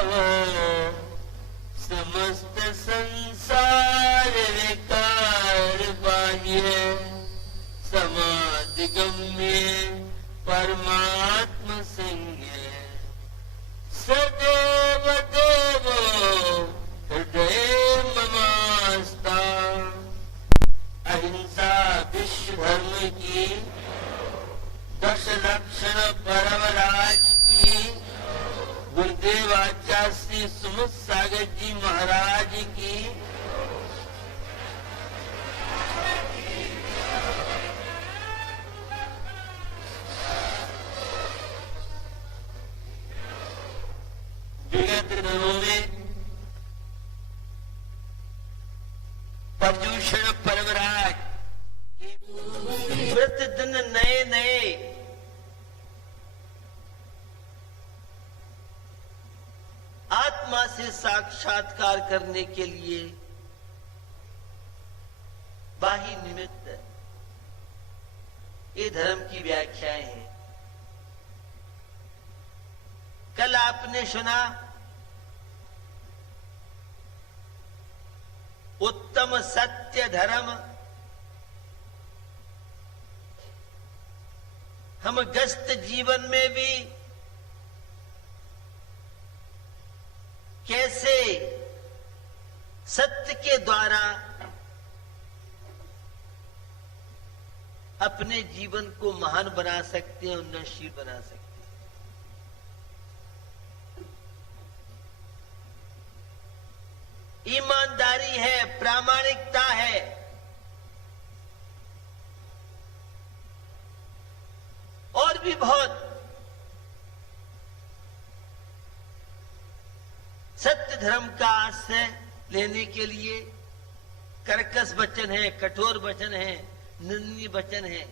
हो, समस्त संसार विकार बाह्य, समाधि गम्य परमात्म संज्ञ, सदैव देवो हृदय ममास्ता। अहिंसा विश्व धर्म की, 10 लक्षण परवराज की, गुरुदेव आचार्य श्री सुमित सागर जी महाराज की, विगत दिनों में पर्यूषण परवराज व्रत दिन नए नए आत्मा से साक्षात्कार करने के लिए बाह्य निमित्त ये धर्म की व्याख्याएं हैं। कल आपने सुना उत्तम सत्य धर्म। हम गस्त जीवन में भी कैसे सत्य के द्वारा अपने जीवन को महान बना सकते हैं, उन्नतशील बना सकते हैं। ईमानदारी है, प्रामाणिकता है, और भी बहुत सत्य धर्म का आश्रय लेने के लिए कर्कश वचन है, कठोर वचन है, निंदनीय वचन है।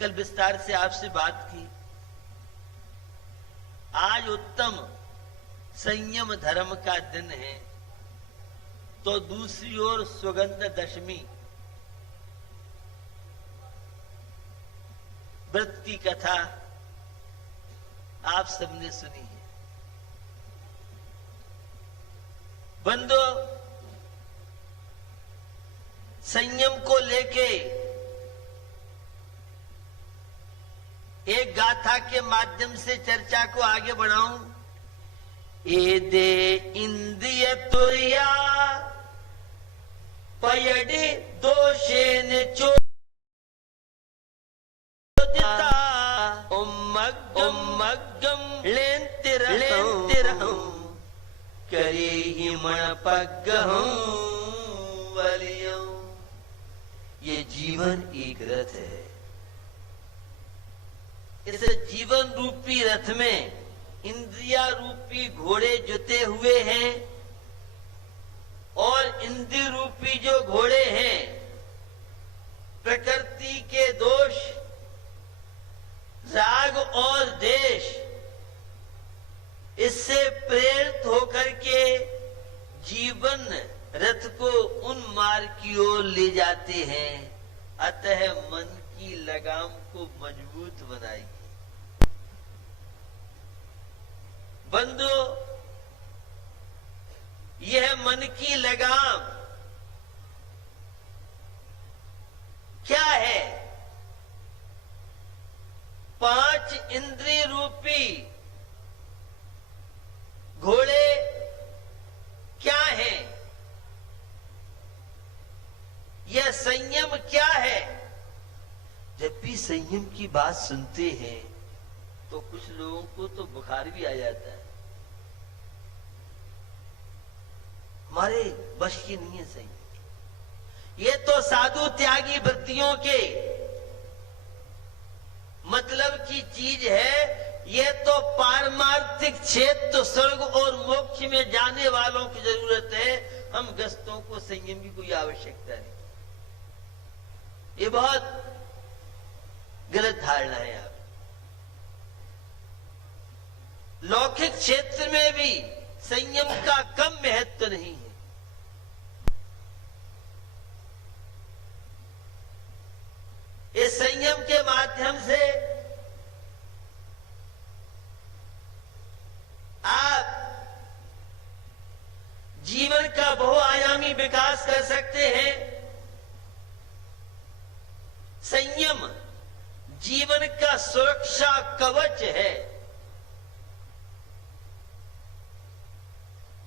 कल विस्तार से आपसे बात की। आज उत्तम संयम धर्म का दिन है, तो दूसरी ओर सुगंध दशमी व्रत की कथा आप सबने सुनी है। बंदो, संयम को लेके एक गाथा के माध्यम से चर्चा को आगे बढ़ाऊं। एदे इंद्रिय तुर्या पयडि दोषेन चोदिता उम्मग्गम लेंतिरहं करे ही मन पग्गहं वलियं। ये जीवन एक रथ है। इस जीवन रूपी रथ में इंद्रिया रूपी घोड़े जुते हुए हैं, और इंद्रिय रूपी जो घोड़े हैं प्रकृति के दोष, राग और द्वेष, इससे प्रेरित होकर के जीवन रथ को उन मार्ग की ओर ले जाते हैं। अतः मन की लगाम को मजबूत बनाइए। बंधु, यह मन की लगाम क्या है? 5 इंद्रिय रूपी घोड़े क्या है? यह संयम क्या है? जब भी संयम की बात सुनते हैं तो कुछ लोगों को तो बुखार भी आ जाता है। हमारे बस की नहीं है संयम। ये तो साधु त्यागी वृत्तियों के मतलब की चीज है। ये तो पारमार्थिक क्षेत्र, स्वर्ग और मोक्ष में जाने वालों की जरूरत है। हम गस्तों को संयम की कोई आवश्यकता नहीं। ये बहुत गलत धारणा है। आप लौकिक क्षेत्र में भी संयम का कम महत्व नहीं है। इस संयम के माध्यम से कर सकते हैं? संयम जीवन का सुरक्षा कवच है।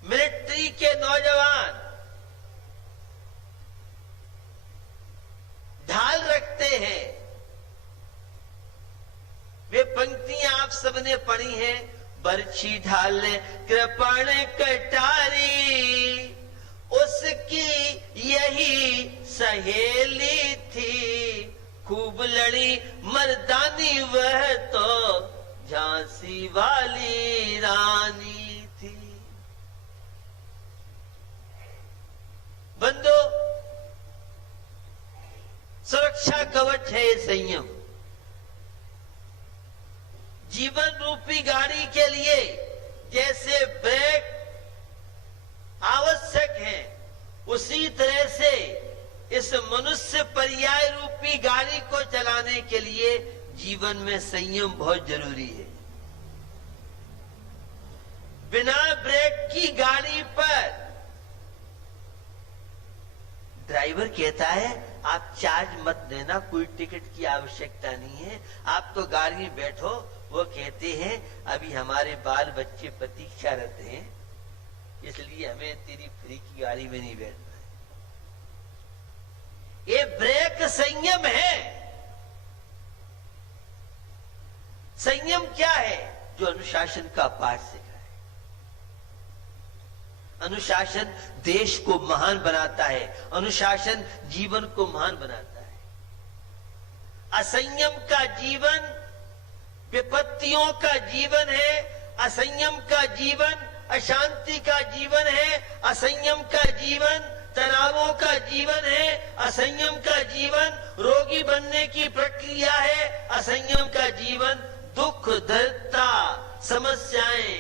मिलिट्री के नौजवान ढाल रखते हैं। वे पंक्तियां आप सबने पढ़ी हैं। बरछी ढाल कृपाण कटारी, उसकी यही सहेली थी। खूब लड़ी मर्दानी वह तो झांसी वाली रानी थी। बंदो, सुरक्षा कवच है संयम। जीवन रूपी गाड़ी के लिए जैसे ब्रेक आवश्यक है, उसी तरह से इस मनुष्य पर्याय रूपी गाड़ी को चलाने के लिए जीवन में संयम बहुत जरूरी है। बिना ब्रेक की गाड़ी पर ड्राइवर कहता है आप चार्ज मत देना, कोई टिकट की आवश्यकता नहीं है, आप तो गाड़ी में बैठो। वो कहते हैं अभी हमारे बाल बच्चे प्रतीक्षारत हैं, इसलिए हमें तेरी फ्री की गाड़ी में नहीं बैठना है। ये ब्रेक संयम है। संयम क्या है? जो अनुशासन का पाठ सिखाए। अनुशासन देश को महान बनाता है, अनुशासन जीवन को महान बनाता है। असंयम का जीवन विपत्तियों का जीवन है। असंयम का जीवन अशांति का जीवन है। असंयम का जीवन तनावों का जीवन है। असंयम का जीवन रोगी बनने की प्रक्रिया है। असंयम का जीवन दुख, दरिद्रता, समस्याएं,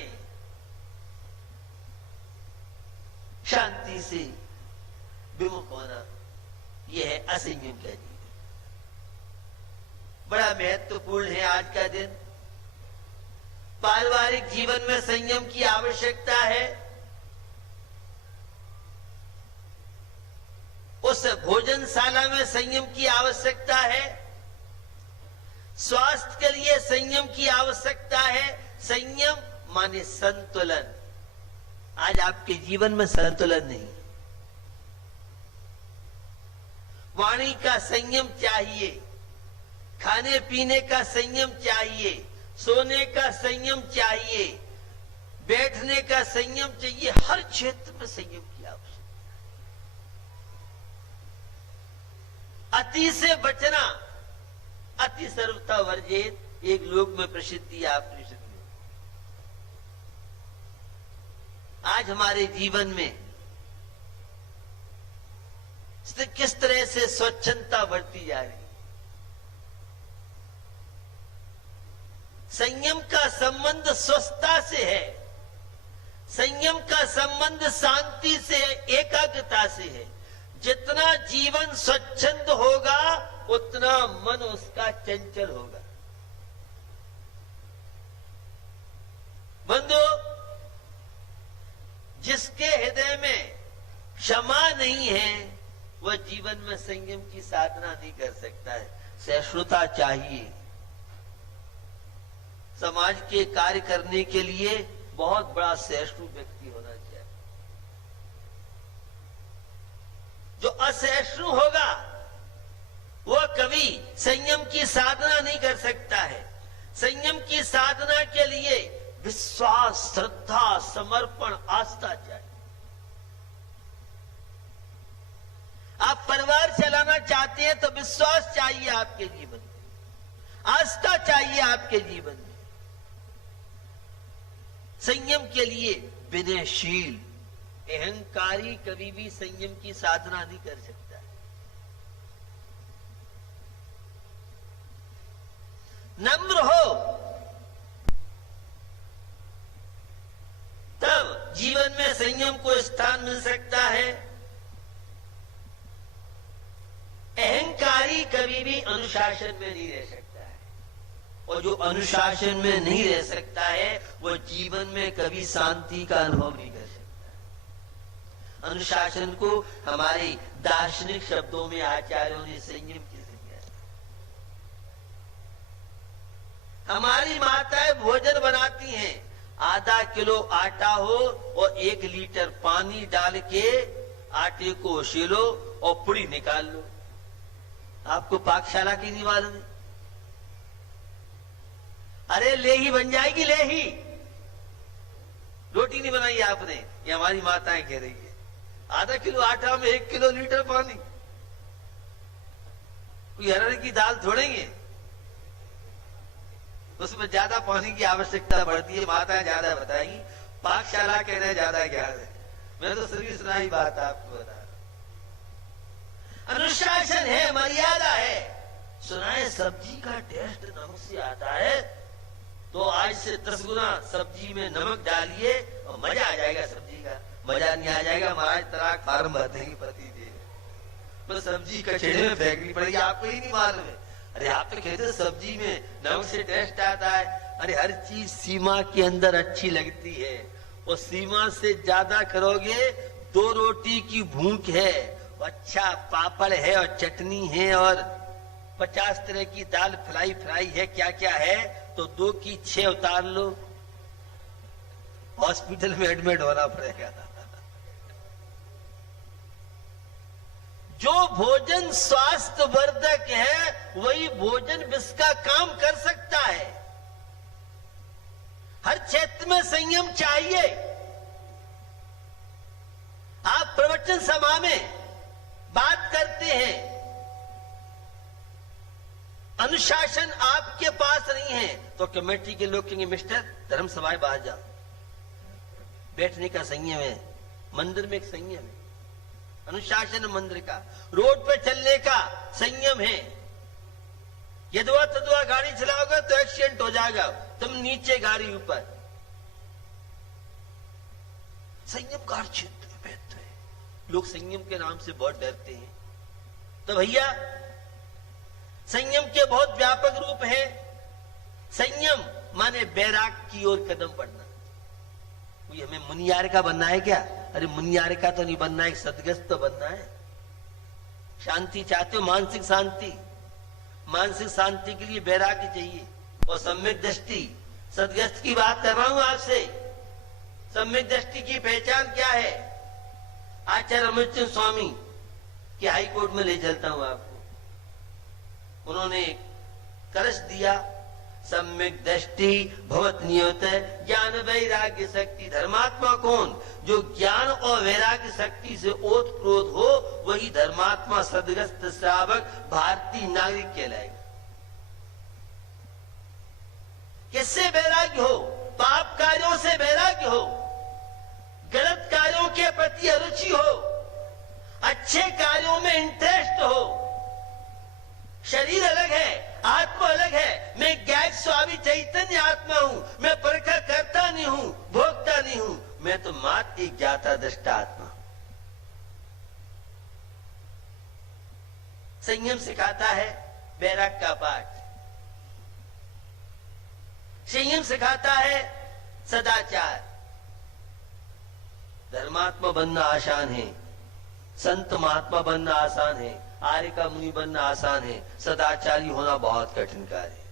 शांति से विमुख होना, यह है असंयम का जीवन। बड़ा महत्वपूर्ण है आज का दिन। पारिवारिक जीवन में संयम की आवश्यकता है। उस भोजनशाला में संयम की आवश्यकता है। स्वास्थ्य के लिए संयम की आवश्यकता है। संयम माने संतुलन। आज आपके जीवन में संतुलन नहीं। वाणी का संयम चाहिए, खाने पीने का संयम चाहिए, सोने का संयम चाहिए, बैठने का संयम चाहिए। हर क्षेत्र में संयम की आवश्यकता है। अति से बचना, अति सर्वथा वर्जित, एक लोक में प्रसिद्धि आपने सुनी। आज हमारे जीवन में किस तरह से स्वच्छता बढ़ती जा रही है। संयम का संबंध स्वस्थता से है। संयम का संबंध शांति से है, एकाग्रता से है। जितना जीवन स्वच्छंद होगा उतना मन उसका चंचल होगा। बंधु, जिसके हृदय में क्षमा नहीं है वह जीवन में संयम की साधना नहीं कर सकता है। सहिष्णुता चाहिए। समाज के कार्य करने के लिए बहुत बड़ा सहिष्णु व्यक्ति होना चाहिए। जो असहिष्णु होगा वह कभी संयम की साधना नहीं कर सकता है। संयम की साधना के लिए विश्वास, श्रद्धा, समर्पण, आस्था चाहिए। आप परिवार चलाना चाहते हैं तो विश्वास चाहिए आपके जीवन में, आस्था चाहिए आपके जीवन में। संयम के लिए विनयशील, अहंकारी कभी भी संयम की साधना नहीं कर सकता। नम्र हो तब जीवन में संयम को स्थान मिल सकता है। अहंकारी कभी भी अनुशासन में नहीं रह सकता है, और जो अनुशासन में नहीं रह सकता है वो जीवन में कभी शांति का अनुभव नहीं कर सकता। अनुशासन को हमारे दार्शनिक शब्दों में आचार्यों ने संयम की संज्ञा। हमारी माताएं भोजन बनाती हैं, आधा किलो आटा हो और 1 लीटर पानी डाल के आटे को उछलो और पुड़ी निकाल लो। आपको पाकशाला की नहीं मालूम है? अरे लेही बन जाएगी, लेही। रोटी नहीं बनाई आपने, ये हमारी माताएं कह रही है। आधा किलो आटा में 1 किलो लीटर पानी, कोई अरहर की दाल छोड़ेंगे, उसमें ज्यादा पानी की आवश्यकता बढ़ती है। माताएं ज्यादा बताएंगी, पाकशाला कहना ज्यादा ज्ञान है। मैं तो सिर्फ सुनाई बात आपको बता। अनुशासन है, मर्यादा है। सुनाए सब्जी का टेस्ट नमक से आता है तो आज से 10 गुना सब्जी में नमक डालिए और मजा आ जाएगा सब्जी का। मजा नहीं आ जाएगा, महाराज तराक फार्म भरते पति दे तो सब्जी कचड़े में फेंकनी पड़ेगी। आपको ही नहीं मालूम है? अरे आप तो कहते सब्जी में नमक से टेस्ट आता है। अरे हर चीज सीमा के अंदर अच्छी लगती है, और सीमा से ज्यादा करोगे 2 रोटी की भूख है, अच्छा पापड़ है और चटनी है और 50 तरह की दाल फ्राई है, क्या क्या है, तो 2 की 6 उतार लो, हॉस्पिटल में एडमिट होना पड़ेगा। जो भोजन स्वास्थ्यवर्धक है वही भोजन विष का काम कर सकता है। हर क्षेत्र में संयम चाहिए। आप प्रवचन सभा में बात करते हैं, अनुशासन आपके पास नहीं है तो कमेटी के लोग कहेंगे मिस्टर धर्म सभाएं बाहर जाओ। बैठने का संयम है, मंदिर में एक संयम है, अनुशासन मंदिर का। रोड पे चलने का संयम है। यदवा तदवा गाड़ी चलाओगे तो एक्सीडेंट हो जाएगा, तुम नीचे गाड़ी ऊपर। संयम का क्षेत्र में महत्व है। लोग संयम के नाम से बहुत डरते हैं। तो भैया संयम के बहुत व्यापक रूप है। संयम माने बैराग की ओर कदम बढ़ना। कोई हमें मुनियार का बनना है क्या? अरे मुनियार का तो नहीं बनना है, सदगस्त तो बनना है। शांति चाहते हो, मानसिक शांति। मानसिक शांति के लिए बैराग्य चाहिए और सम्यक दृष्टि। सदगस्त की बात कर रहा हूं आपसे। सम्यक दृष्टि की पहचान क्या है? आचार्य अमृतचंद स्वामी के हाई कोर्ट में ले चलता हूं आपको। उन्होंने कलश दिया, सम्यक दृष्टि भवत नियत ज्ञान वैराग्य शक्ति। धर्मात्मा कौन? जो ज्ञान और वैराग्य शक्ति से ओतप्रोत हो वही धर्मात्मा सदगस्त श्रावक भारतीय नागरिक कहलाएगा। किससे वैराग्य हो? पाप कार्यों से वैराग्य हो, गलत कार्यों के प्रति अरुचि हो, अच्छे कार्यों में इंटरेस्ट हो। शरीर अलग है, आत्मा अलग है। मैं ज्ञात स्वामी चैतन्य आत्मा हूं। मैं परखा करता नहीं हूं, भोगता नहीं हूं। मैं तो मात्र एक ज्ञाता दृष्टा आत्मा। संयम सिखाता है बैराग का पाठ। संयम सिखाता है सदाचार। धर्मात्मा बनना आसान है, संत महात्मा बनना आसान है, आर्य का मुनि बनना आसान है, सदाचारी होना बहुत कठिन कार्य है।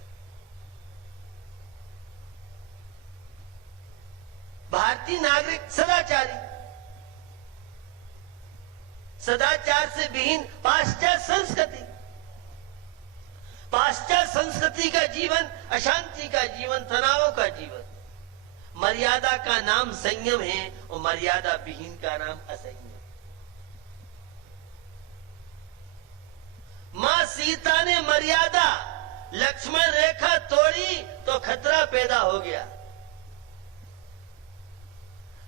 भारतीय नागरिक सदाचारी, सदाचार से विहीन पाश्चात्य संस्कृति। पाश्चात्य संस्कृति का जीवन अशांति का जीवन, तनावों का जीवन। मर्यादा का नाम संयम है और मर्यादा विहीन का नाम असंयम। मां सीता ने मर्यादा लक्ष्मण रेखा तोड़ी तो खतरा पैदा हो गया।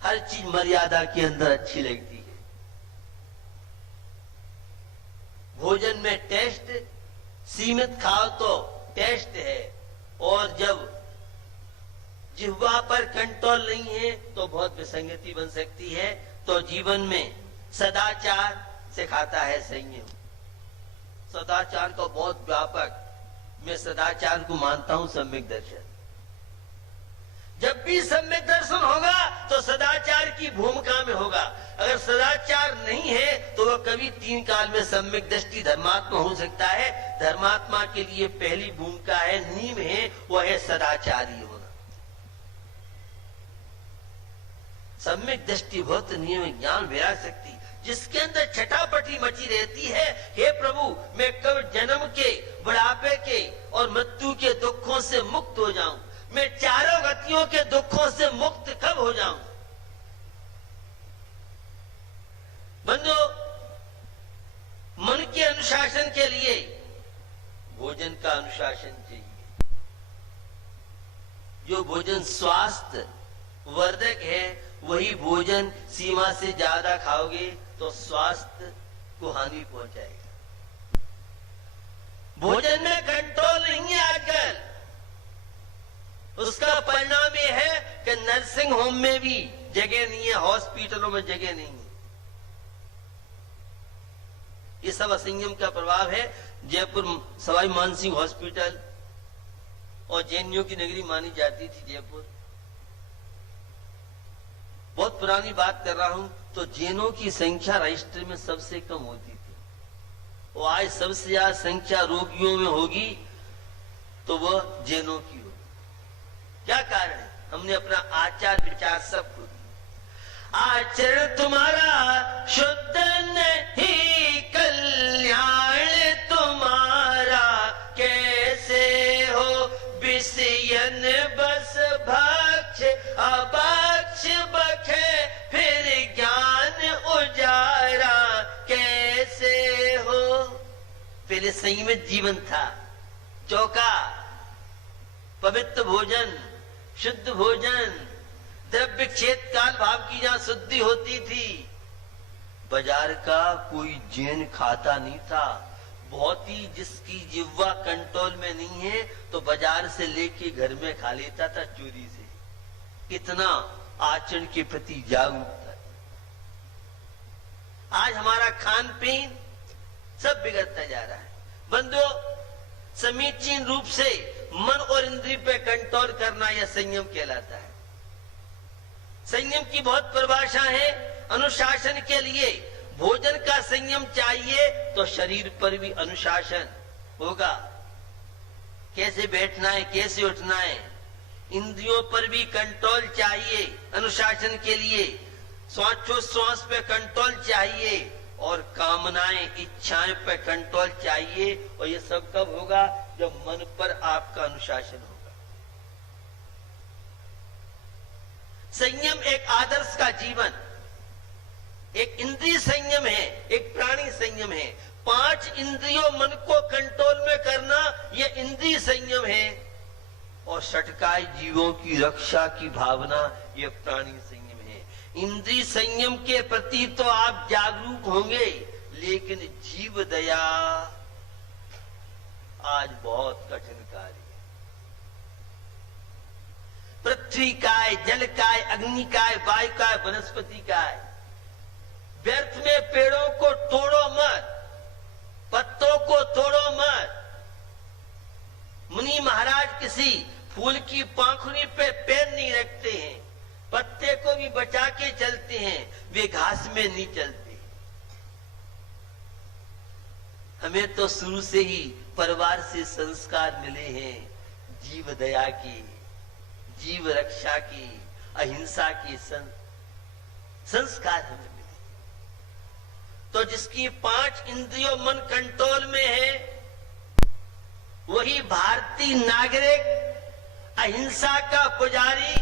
हर चीज मर्यादा के अंदर अच्छी लगती है। भोजन में टेस्ट, सीमित खाओ तो टेस्ट है, और जब जिह्वा पर कंट्रोल नहीं है तो बहुत विसंगति बन सकती है। तो जीवन में सदाचार सिखाता है संयम। सदाचार का बहुत व्यापक, मैं सदाचार को मानता हूं सम्यक दर्शन। जब भी सम्यक दर्शन होगा तो सदाचार की भूमिका में होगा। अगर सदाचार नहीं है तो वह कभी तीन काल में सम्यक दृष्टि धर्मात्मा हो सकता है। धर्मात्मा के लिए पहली भूमिका है, नींव है, वह है सदाचारी होना। सम्यक दृष्टि बहुत नियम ज्ञान वैराग शक्ति जिसके अंदर छटापटी मची रहती है। हे प्रभु, मैं कब जन्म के, बुढ़ापे के और मृत्यु के दुखों से मुक्त हो जाऊं, मैं चारों गतियों के दुखों से मुक्त कब हो जाऊं। बंधुओं, मन के अनुशासन के लिए भोजन का अनुशासन चाहिए। जो भोजन स्वास्थ्य वर्धक है वही भोजन सीमा से ज्यादा खाओगे तो स्वास्थ्य को हानि पहुंचाएगा। भोजन में कंट्रोल नहीं है आजकल, उसका परिणाम यह है कि नर्सिंग होम में भी जगह नहीं है, हॉस्पिटलों में जगह नहीं है। ये सब असंयम का प्रभाव है। जयपुर सवाई मानसिंह हॉस्पिटल और जैनियों की नगरी मानी जाती थी जयपुर, बहुत पुरानी बात कर रहा हूं, तो जैनों की संख्या राष्ट्र में सबसे कम होती थी। वो आज सबसे ज्यादा संख्या रोगियों में होगी तो वह जैनों की होगी। क्या कारण है? हमने अपना आचार विचार सब खो दिया। आचरण तुम्हारा शुद्ध नहीं, कल्याण तुम्हारा कैसे हो, विषयन बस भक्ष अभक्ष बखे, फिर ज्ञान उजारा कैसे हो। पहले संयमित जीवन था, चौका, पवित्र भोजन, शुद्ध भोजन, द्रव्य क्षेत्र काल भाव की जहां शुद्धि होती थी। बाजार का कोई जैन खाता नहीं था। बहुत ही जिसकी जिह्वा कंट्रोल में नहीं है तो बाजार से लेके घर में खा लेता था चोरी से। कितना आचरण के प्रति जागरूकता। आज हमारा खान पीन सब बिगड़ता जा रहा है। बंधुओं, समीचीन रूप से मन और इंद्रिय पे कंट्रोल करना यह संयम कहलाता है। संयम की बहुत परिभाषा है। अनुशासन के लिए भोजन का संयम चाहिए तो शरीर पर भी अनुशासन होगा। कैसे बैठना है, कैसे उठना है। इंद्रियों पर भी कंट्रोल चाहिए अनुशासन के लिए। श्वासोच्छ्वास पे कंट्रोल चाहिए और कामनाएं, इच्छाएं पे कंट्रोल चाहिए। और ये सब कब होगा? जब मन पर आपका अनुशासन होगा। संयम एक आदर्श का जीवन, एक इंद्रिय संयम है, एक प्राणी संयम है। 5 इंद्रियों मन को कंट्रोल में करना यह इंद्रिय संयम है। और षटकाय जीवों की रक्षा की भावना यह प्राणी संयम है। इंद्रिय संयम के प्रति तो आप जागरूक होंगे, लेकिन जीव दया आज बहुत कठिन कार्य है। पृथ्वी काय, जल काय, अग्नि काय, वायु काय, वनस्पति काय। व्यर्थ में पेड़ों को तोड़ो मत, पत्तों को तोड़ो मत। मुनि महाराज किसी फूल की पाखुरी पे पैर नहीं रखते हैं, पत्ते को भी बचा के चलते हैं, वे घास में नहीं चलते। हमें तो शुरू से ही परिवार से संस्कार मिले हैं जीव दया की, जीव रक्षा की, अहिंसा की संस्कार हमें मिले। तो जिसकी 5 इंद्रियों मन कंट्रोल में है वही भारतीय नागरिक, अहिंसा का पुजारी,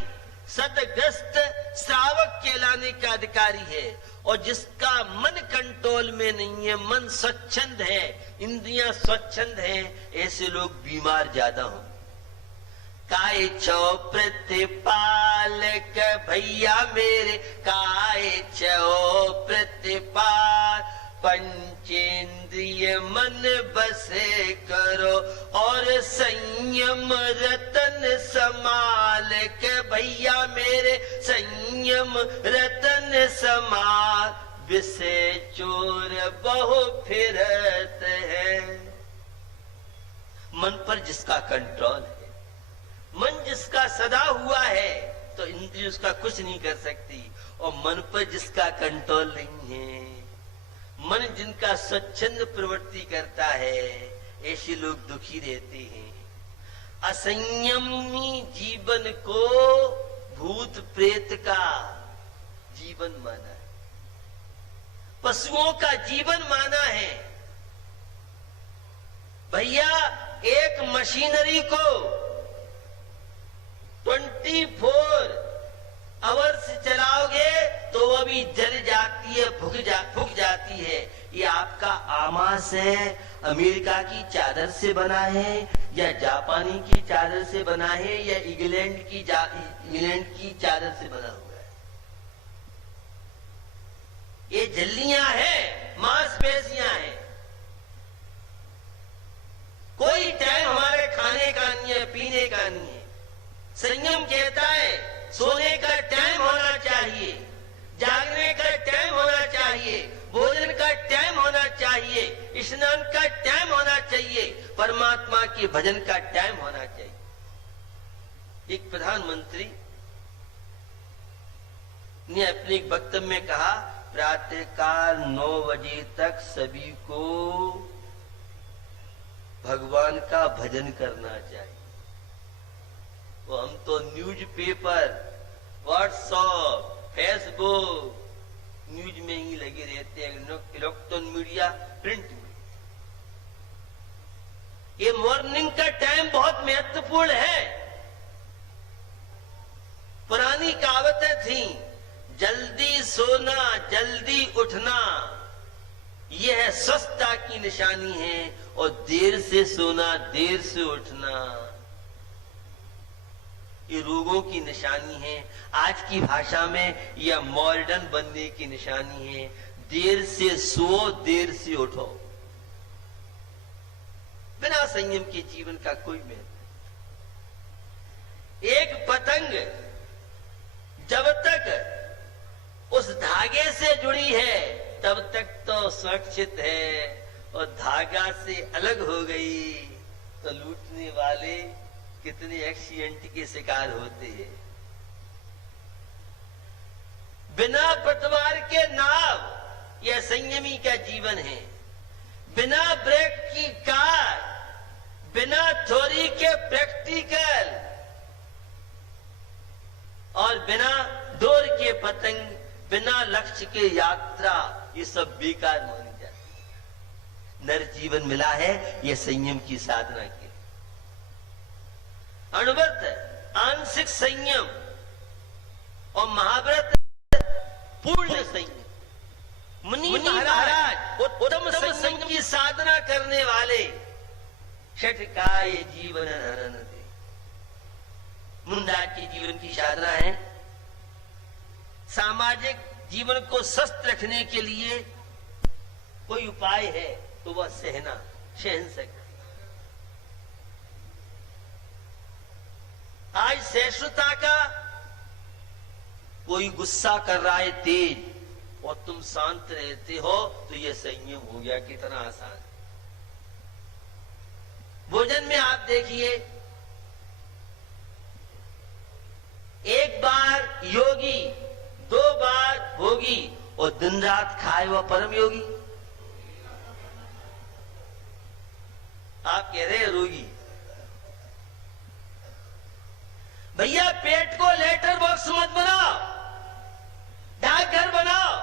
सतग्रस्त श्रावक कहलाने का अधिकारी है। और जिसका मन कंट्रोल में नहीं है, मन स्वच्छंद है, इंद्रियां स्वच्छंद हैं, ऐसे लोग बीमार ज्यादा हों। काय छो प्रतिपालक भैया मेरे, काय छो प्रतिपाल, पंचेंद्रिय मन बसे करो और संयम रतन समाल के भैया मेरे, संयम रतन समाल, विषय चोर बहु फिरत है। मन पर जिसका कंट्रोल है, मन जिसका सदा हुआ है, तो इंद्रिय उसका कुछ नहीं कर सकती। और मन पर जिसका कंट्रोल नहीं है, मन जिनका स्वच्छंद प्रवृत्ति करता है, ऐसे लोग दुखी रहते हैं। असंयमी जीवन को भूत प्रेत का जीवन माना है, पशुओं का जीवन माना है। भैया एक मशीनरी को 24 आवर्स चलाओगे तो वो भी जल जाती है, फूक जाती है। ये आपका आमास है, अमेरिका की चादर से बना है या जापानी की चादर से बना है या इंग्लैंड की चादर से बना हुआ है। ये झिल्लियां हैं, मांसपेशियां हैं। कोई टाइम हमारे खाने का नहीं है, पीने का नहीं है। संयम कहता है सोने का टाइम होना चाहिए, जागने का टाइम होना चाहिए, भोजन का टाइम होना चाहिए, स्नान का टाइम होना चाहिए, परमात्मा के भजन का टाइम होना चाहिए। एक प्रधानमंत्री ने अपने एक वक्तव्य में कहा, प्रातःकाल 9 बजे तक सभी को भगवान का भजन करना चाहिए। वो हम तो न्यूज़पेपर, व्हाट्सएप, फेसबुक, न्यूज में ही लगे रहते हैं, इलेक्ट्रॉनिक मीडिया, प्रिंट मीडिया। ये मॉर्निंग का टाइम बहुत महत्वपूर्ण है। पुरानी कहावतें थी, जल्दी सोना जल्दी उठना यह स्वस्थता की निशानी है, और देर से सोना देर से उठना ये रोगों की निशानी है। आज की भाषा में यह मॉडर्न बनने की निशानी है। देर से सो देर से उठो। बिना संयम के जीवन का कोई महत्व नहीं। एक पतंग जब तक उस धागे से जुड़ी है तब तक तो सुरक्षित है, और धागा से अलग हो गई तो लूटने वाले कितने एक्सीडेंट के शिकार होते हैं। बिना पतवार के नाव यह संयमी का जीवन है। बिना ब्रेक की कार, बिना थ्योरी के प्रैक्टिकल और बिना डोर के पतंग, बिना लक्ष्य के यात्रा, ये सब बेकार मानी जाती है। नर जीवन मिला है यह संयम की साधना की। अणुव्रत आंशिक संयम और महाव्रत पूर्ण संयम। मुनि महाराज उत्तम संयम की साधना करने वाले षटकाय जीवन हरण दे। मुंडाज के जीवन की साधना है सामाजिक जीवन को स्वस्थ रखने के लिए कोई उपाय है तो वह सहना, सहनशक्ति। आज सहिष्णुता का कोई गुस्सा कर रहा है तेज और तुम शांत रहते हो तो यह संयम हो गया। कितना आसान। भोजन में आप देखिए, एक बार योगी, 2 बार भोगी और दिन रात खाए वह परम योगी। आप कह रहे हैं रोगी। भैया पेट को लेटर बॉक्स मत बनाओ, डाकघर बनाओ।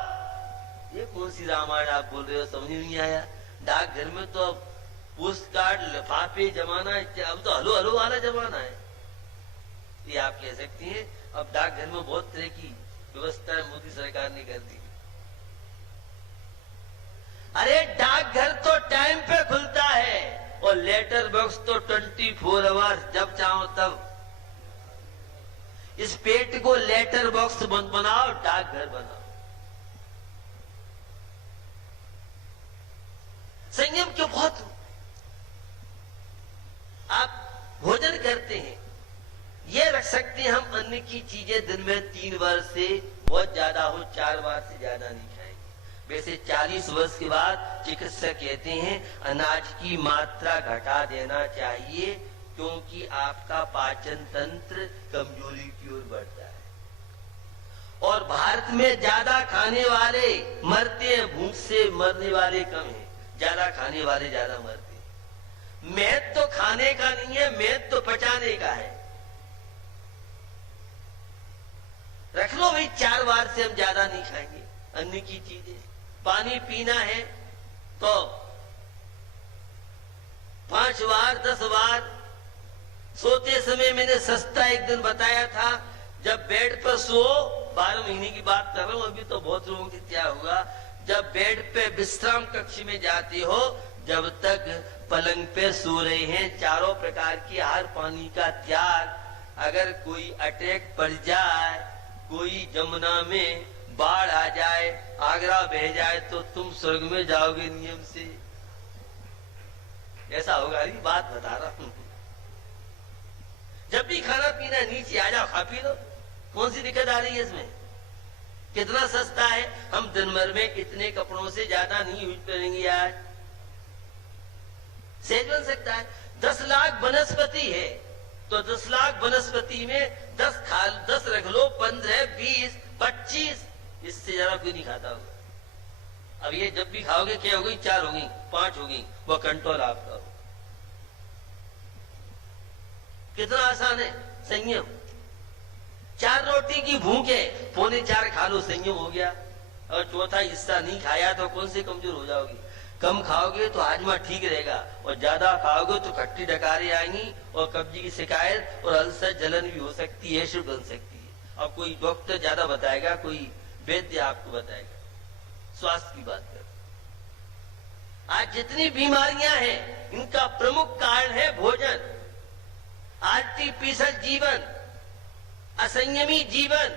ये कौन सी रामायण आप बोल रहे हो, समझ नहीं आया। डाकघर में तो अब पोस्ट कार्ड, लिफाफे जमाना है, अब तो हलो हलो वाला जमाना है। ये आप कह सकती हैं अब डाकघर में बहुत तरह की व्यवस्था मोदी सरकार ने कर दी। अरे डाकघर तो टाइम पे खुलता है और लेटर बॉक्स तो 24 आवर्स जब चाहो तब। इस पेट को लेटर बॉक्स बनाओ, डाकघर बनाओ। संयम क्यों बहुत। आप भोजन करते हैं, ये रख सकते हैं हम अन्न की चीजें दिन में 3 बार से बहुत ज्यादा हो 4 बार से ज्यादा नहीं खाएंगे। वैसे 40 वर्ष के बाद चिकित्सक कहते हैं अनाज की मात्रा घटा देना चाहिए, क्योंकि आपका पाचन तंत्र कमजोरी की ओर बढ़ता है। भारत में ज्यादा खाने वाले मरते हैं, भूख से मरने वाले कम हैं, ज्यादा खाने वाले ज्यादा मरते हैं। महत्व तो खाने का नहीं है, महत्व तो पचाने का है। रख लो भाई, 4 बार से हम ज्यादा नहीं खाएंगे अन्न की चीजें। पानी पीना है तो 5 बार 10 बार। सोते समय मैंने सस्ता एक दिन बताया था, जब बेड पर सो, 12 महीने की बात कर रहा हूं, अभी तो बहुत लोगों की क्या हुआ, जब बेड पे विश्राम कक्ष में जाते हो, जब तक पलंग पे सो रहे हैं, चारों प्रकार की आहार पानी का त्याग। अगर कोई अटैक पड़ जाए, कोई जमुना में बाढ़ आ जाए, आगरा बह जाए, तो तुम स्वर्ग में जाओगे नियम से। ऐसा होगा, ये बात बता रहा हूं। जब भी खाना पीना नीचे आ जाओ, खा पी लो, कौन सी दिक्कत आ रही है इसमें? कितना सस्ता है। हम दिन भर में इतने कपड़ों से ज्यादा नहीं यूज करेंगे आज, सहज बन सकता है। 10 लाख वनस्पति है, तो 10 लाख वनस्पति में 10 रख लो, 15, 20, 25, इससे ज्यादा कोई नहीं खाता होगा। अब ये जब भी खाओगे क्या होगी, 4 होगी, 5 होगी, वो कंट्रोल आपका हो। कितना आसान है संयम। 4 रोटी की भूख है, 3.25 खा लो, संयम हो गया। और चौथा हिस्सा नहीं खाया तो कौन से कमजोर हो जाओगे। कम खाओगे तो हाजमा ठीक रहेगा, और ज्यादा खाओगे तो खट्टी डकारें आएंगी, और कब्जी की शिकायत और अल्सर जलन भी हो सकती है, एसिड बन सकती है। और कोई डॉक्टर ज्यादा बताएगा, कोई वैद्य आपको बताएगा। स्वास्थ्य की बात कर, आज जितनी बीमारियां हैं, इनका प्रमुख कारण है भोजन। आर्टिफिशियल जीवन, असंयमी जीवन।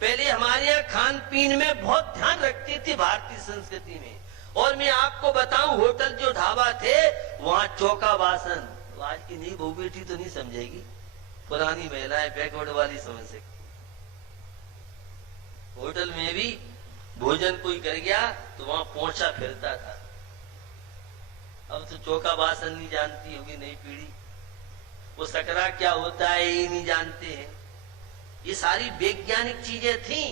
पहले हमारे यहाँ खान पीन में बहुत ध्यान रखती थी भारतीय संस्कृति में। और मैं आपको बताऊं, होटल जो ढाबा थे, वहां चौका बासन, तो आज की नई बहू बेटी तो नहीं समझेगी, पुरानी महिलाएं बैकवर्ड वाली समझ सकती। होटल में भी भोजन कोई कर गया तो वहां पोंछा फिरता था। अब तो चौका बासन नहीं जानती होगी नई पीढ़ी, वो सकरा क्या होता है ये नहीं जानते हैं। ये सारी वैज्ञानिक चीजें थी।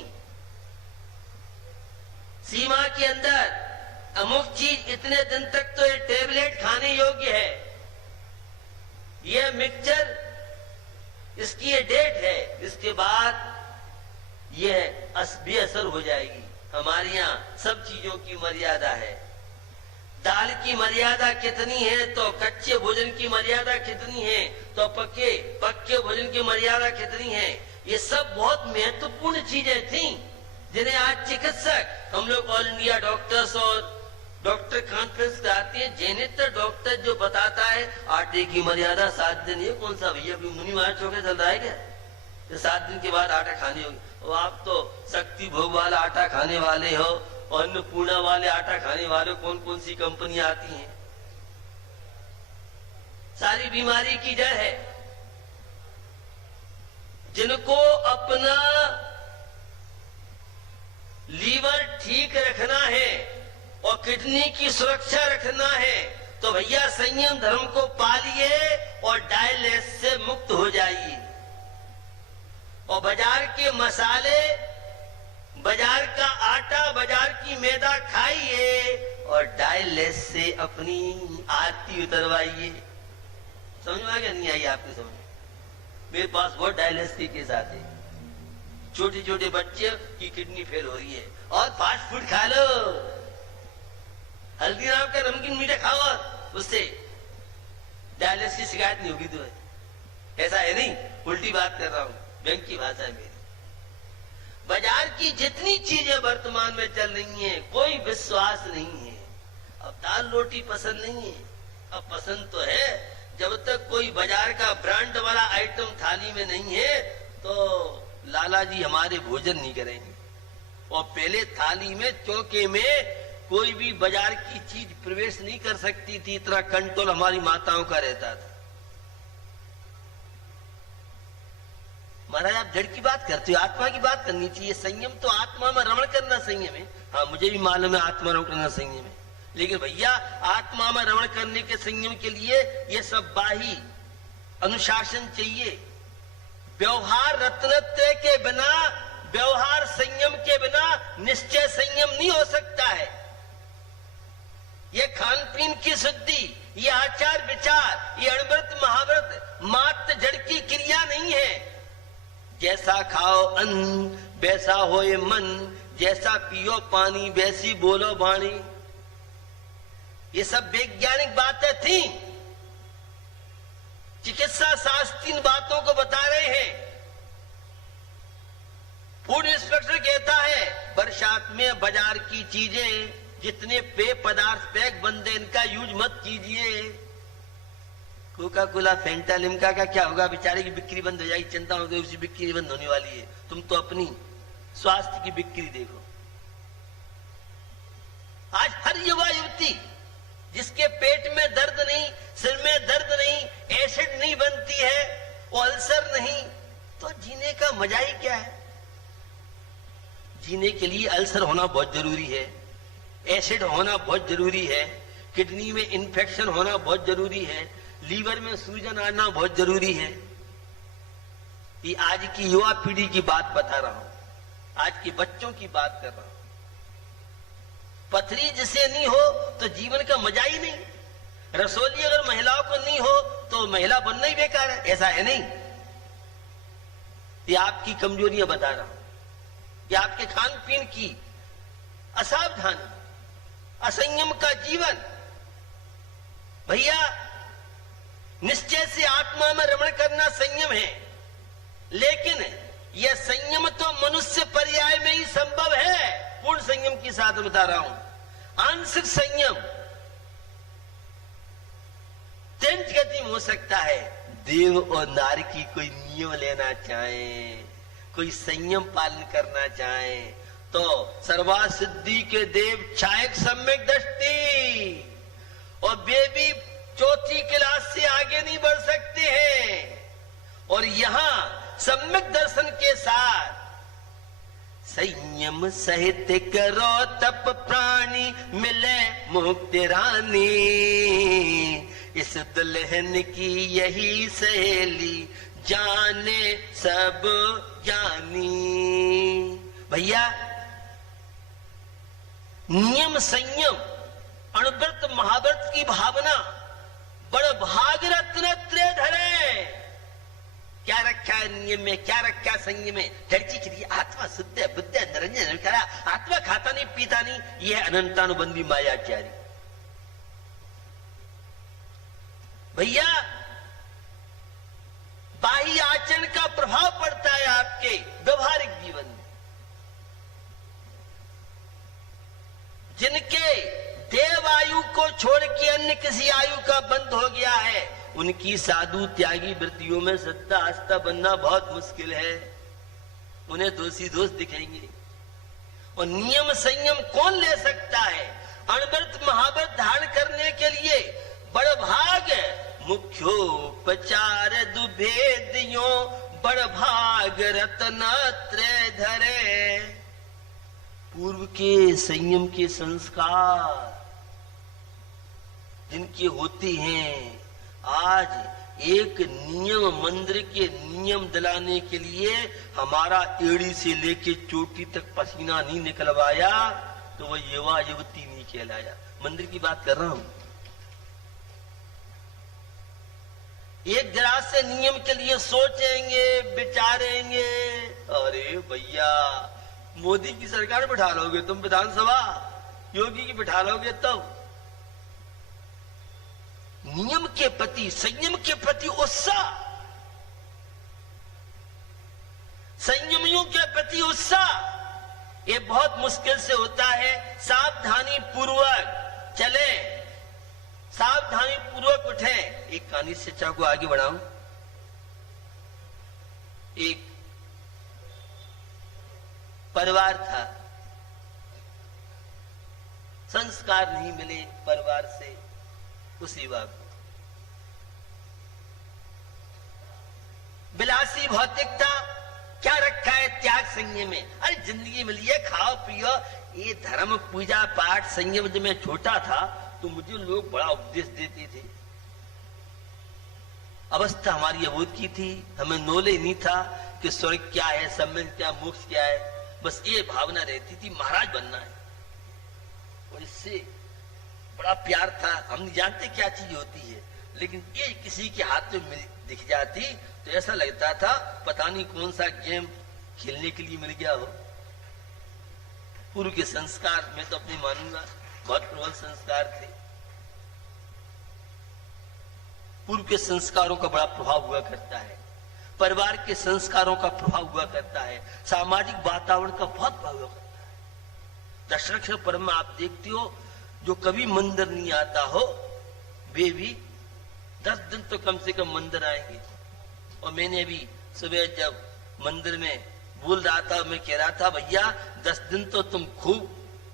सीमा के अंदर अमुक चीज इतने दिन तक तो ये टेबलेट खाने योग्य है, ये मिक्सचर इसकी ये डेट है, इसके बाद ये बेअसर हो जाएगी। हमारे यहाँ सब चीजों की मर्यादा है। दाल की मर्यादा कितनी है तो कच्चे भोजन की मर्यादा कितनी है, तो पक्के भोजन की मर्यादा कितनी है। ये सब बहुत महत्वपूर्ण चीजें थी, जिन्हें आज चिकित्सक, हम लोग ऑल इंडिया डॉक्टर्स और डॉक्टर कॉन्फ्रेंस कराते हैं, ज्ञानेतर डॉक्टर जो बताता है आटे की मर्यादा 7 दिन। ये कौन सा भैया मुनि महाराज चौके चल रहा है क्या, तो 7 दिन के बाद आटा खाने होगी। और आप तो शक्ति भोग वाला आटा खाने वाले हो, अन्नपूर्णा वाले आटा खाने वाले, कौन कौन सी कंपनियां आती हैं। सारी बीमारी की जड़ है। जिनको अपना लीवर ठीक रखना है और किडनी की सुरक्षा रखना है, तो भैया संयम धर्म को पालिए और डायलिसिस से मुक्त हो जाइए। और बाजार के मसाले, बाजार का आटा, बाजार की मैदा खाइए और डायलिसिस से अपनी आरती उतरवाइए। समझ में आ गया, नहीं आई आपकी समझ? मेरे पास बहुत डायलिसिस के केस आते हैं, छोटे छोटे बच्चे की किडनी फेल हो रही है, और फास्ट फूड खा लो, हल्दीराम का नमकीन मीठा खाओ, उससे डायलिसिस की शिकायत नहीं होगी तुम्हें। ऐसा है नहीं, उल्टी बात कर रहा हूं, बैंक की भाषा है मेरी। बाजार की जितनी चीजें वर्तमान में चल रही हैं, कोई विश्वास नहीं है। अब दाल रोटी पसंद नहीं है, अब पसंद तो है, जब तक कोई बाजार का ब्रांड वाला आइटम थाली में नहीं है तो लाला जी हमारे भोजन नहीं करेंगे। और पहले थाली में, चौके में कोई भी बाजार की चीज प्रवेश नहीं कर सकती थी, इतना कंट्रोल हमारी माताओं का रहता था। महाराज आप जड़ की बात करते हो, आत्मा की बात करनी चाहिए। संयम तो आत्मा में रमण करना संयम है। हाँ, मुझे भी मालूम है आत्मा रमण करना संयम है, लेकिन भैया आत्मा में रमण करने के संयम के लिए ये सब बाही अनुशासन चाहिए। व्यवहार रत्नत्व के बिना, व्यवहार संयम के बिना निश्चय संयम नहीं हो सकता है। ये खान पीन की शुद्धि, ये आचार विचार, ये अणव्रत महाव्रत मात्र जड़ की क्रिया नहीं है। जैसा खाओ अन्न वैसा होए मन, जैसा पियो पानी वैसी बोलो वाणी। ये सब वैज्ञानिक बातें थी। चिकित्सा शास्त्र इन बातों को बता रहे हैं। फूड इंस्पेक्टर कहता है बरसात में बाजार की चीजें जितने पेय पदार्थ पैक बंद है इनका यूज मत कीजिए। कोका कोला फेंटा लिम्का का क्या होगा, बेचारे की बिक्री बंद हो जाएगी, चिंता हो गई, उसकी बिक्री बंद होने वाली है। तुम तो अपनी स्वास्थ्य की बिक्री देखो। आज हर युवा युवती जिसके पेट में दर्द नहीं, सिर में दर्द नहीं, एसिड नहीं बनती है, अल्सर नहीं, तो जीने का मजा ही क्या है। जीने के लिए अल्सर होना बहुत जरूरी है, एसिड होना बहुत जरूरी है, किडनी में इंफेक्शन होना बहुत जरूरी है, लीवर में सूजन आना बहुत जरूरी है। ये आज की युवा पीढ़ी की बात बता रहा हूं, आज के बच्चों की बात कर रहा हूं। पथरी जिसे नहीं हो तो जीवन का मजा ही नहीं। रसोली अगर महिलाओं को नहीं हो तो महिला बनना ही बेकार है, ऐसा है नहीं। ये आपकी कमजोरियां बता रहा हूं, ये आपके खान पीन की असावधानी, असंयम का जीवन। भैया निश्चय से आत्मा में रमण करना संयम है, लेकिन यह संयम तो मनुष्य पर्याय में ही संभव है। पूर्ण संयम की साथ बता रहा हूं। आंशिक संयम तेज गति में हो सकता है। देव और नारी की कोई नियम लेना चाहे, कोई संयम पालन करना चाहे तो सर्वासिद्धि के देव छायक सम्यक दृष्टि, और बेबी चौथी क्लास से आगे नहीं बढ़ सकते हैं। और यहां सम्यक दर्शन के साथ संयम सहित करो तप प्राणी मिले मुक्ति रानी, इस दुल्हन की यही सहेली जाने सब जानी। भैया नियम संयम अणव्रत महाव्रत की भावना बड़ भाग रत्न त्रय धरे। क्या रखा है नियम में, क्या रखा है संयम में? धरती के लिए आत्मा शुद्ध है, बुद्ध है, निरंजन करा। आत्मा खाता नहीं पीता नहीं, यह अनंतानुबंधी मायाचारी। भैया बाह्य आचरण का प्रभाव पड़ता है आपके व्यवहारिक जीवन में। जिनके देव आयु को छोड़ के अन्य किसी आयु का बंद हो गया है, उनकी साधु त्यागी वृत्तियों में सत्ता आस्था बनना बहुत मुश्किल है। उन्हें दोषी दोष दिखेंगे। और नियम संयम कौन ले सकता है? अणव्रत महाव्रत धारण करने के लिए बड़ भाग मुख्योपचार दुभेदियों बड़ भाग रत्न त्रय धरे। पूर्व के संयम के संस्कार जिनके होते हैं, आज एक नियम मंदिर के नियम दिलाने के लिए हमारा एड़ी से लेके चोटी तक पसीना नहीं निकलवाया तो वह युवा युवती नहीं कहलाया। मंदिर की बात कर रहा हूं। एक जरा से नियम के लिए सोचेंगे, विचारेंगे। अरे भैया मोदी की सरकार बिठा लोगे तुम विधानसभा, योगी की बिठा लोगे तब। नियम के प्रति, संयम के प्रति उत्साह, संयमियों के प्रति उत्साह ये बहुत मुश्किल से होता है। सावधानी पूर्वक चले, सावधानी पूर्वक उठे। एक कहानी से चर्चा को आगे बढ़ाऊं। एक परिवार था, संस्कार नहीं मिले परिवार से उस युवा को। विलासी भौतिक था, क्या रखा है त्याग संयम में। अरे जिंदगी मिली है, खाओ पियो। ये धर्म पूजा पाठ संयम। जब मैं छोटा था तो मुझे लोग बड़ा उपदेश देते थे। अवस्था हमारी अबोध की थी, हमें नॉलेज नहीं था कि स्वर्ग क्या है, सम्मान क्या, मोक्ष क्या है। बस ये भावना रहती थी महाराज बनना है, और इससे बड़ा प्यार था। हम नहीं जानते क्या चीज होती है, लेकिन ये किसी के हाथ में दिख जाती तो ऐसा लगता था पता नहीं कौन सा गेम खेलने के लिए मिल गया हो। पूर्व के संस्कार में तो अपनी मानूंगा बहुत प्रबल संस्कार थे। पूर्व के संस्कारों का बड़ा प्रभाव हुआ करता है, परिवार के संस्कारों का प्रभाव हुआ करता है, सामाजिक वातावरण का बहुत प्रभाव हुआ करता है। दशरथ परम में आप देखते हो जो कभी मंदिर नहीं आता हो वे भी 10 दिन तो कम से कम मंदिर आएंगे। और मैंने अभी सुबह जब मंदिर में बोल रहा था, मैं कह रहा था भैया 10 दिन तो तुम खूब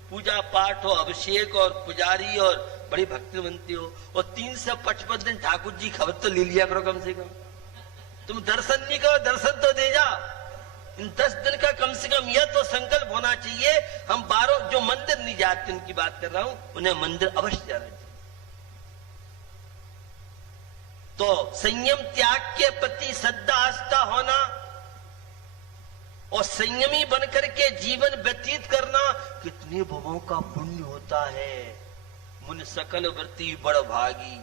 पूजा पाठ हो, अभिषेक और पुजारी और बड़ी भक्ति बनती हो, और 355 दिन ठाकुर जी खबर तो ले लिया करो कम से कम। तुम दर्शन नहीं करो, दर्शन तो दे जा। इन 10 दिन का कम से कम यह तो संकल्प होना चाहिए। हम 12 जो मंदिर नहीं जाते उनकी बात कर रहा हूं, उन्हें मंदिर अवश्य जाना चाहिए। तो संयम त्याग के प्रति श्रद्धा आस्था होना और संयमी बनकर के जीवन व्यतीत करना कितने भवों का पुण्य होता है। मुन सकल वृत्ति बड़ भागी,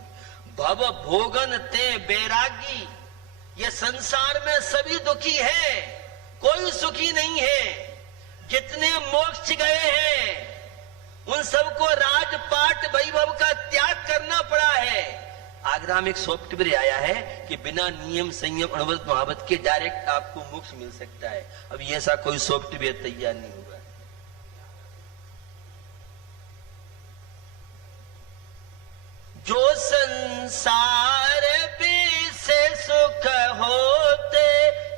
भव भोगन ते बैरागी। ये संसार में सभी दुखी है, कोई सुखी नहीं है। जितने मोक्ष गए हैं उन सबको राजपाट वैभव का त्याग करना पड़ा है। आगरा में एक सॉफ्टवेयर आया है कि बिना नियम संयम अणुवत महावत के डायरेक्ट आपको मोक्ष मिल सकता है। अभी ऐसा कोई सॉफ्टवेयर तैयार नहीं हुआ। जो संसार भी से सुख होते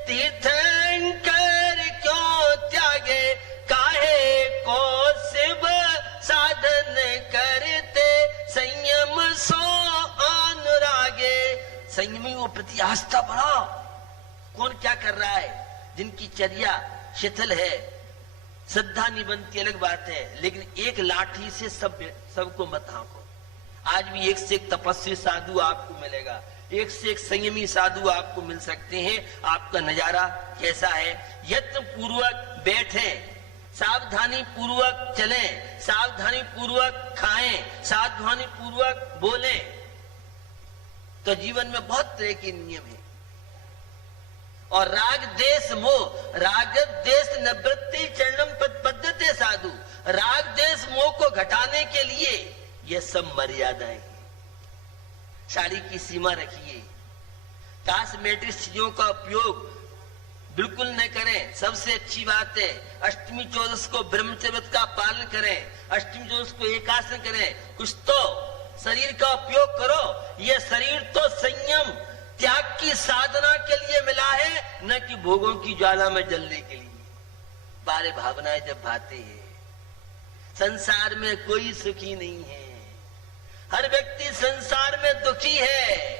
तीर्थंकर क्यों त्यागे, काहे को शिव साधन करते संयम सो अनुरागे। संयमी वो प्रति आस्था बढ़ाओ। कौन क्या कर रहा है, जिनकी चर्या शिथिल है, श्रद्धा नहीं बनती अलग बात है, लेकिन एक लाठी से सबको मत हाँको। आज भी एक से एक तपस्वी साधु आपको मिलेगा, एक से एक संयमी साधु आपको मिल सकते हैं। आपका नजारा कैसा है? यत्न पूर्वक बैठे, सावधानी पूर्वक चलें, सावधानी पूर्वक खाएं, सावधानी पूर्वक बोलें, तो जीवन में बहुत तरह के नियम है। और राग देश मोह, राग देश निवृत्ति चरणम पद्धति साधु। राग देश मोह को घटाने के लिए ये सब मर्यादाएं हैं। साड़ी की सीमा रखिए, कॉस्मेटिक चीजों का उपयोग बिल्कुल न करें, सबसे अच्छी बात है। अष्टमी चौदस को ब्रह्मचर्य का पालन करें, अष्टमी चौदस को एकासन करें, कुछ तो शरीर का उपयोग करो। यह शरीर तो संयम त्याग की साधना के लिए मिला है, न कि भोगों की ज्वाला में जलने के लिए। बारे भावनाएं जब भाते हैं, संसार में कोई सुखी नहीं है, हर व्यक्ति संसार में दुखी है।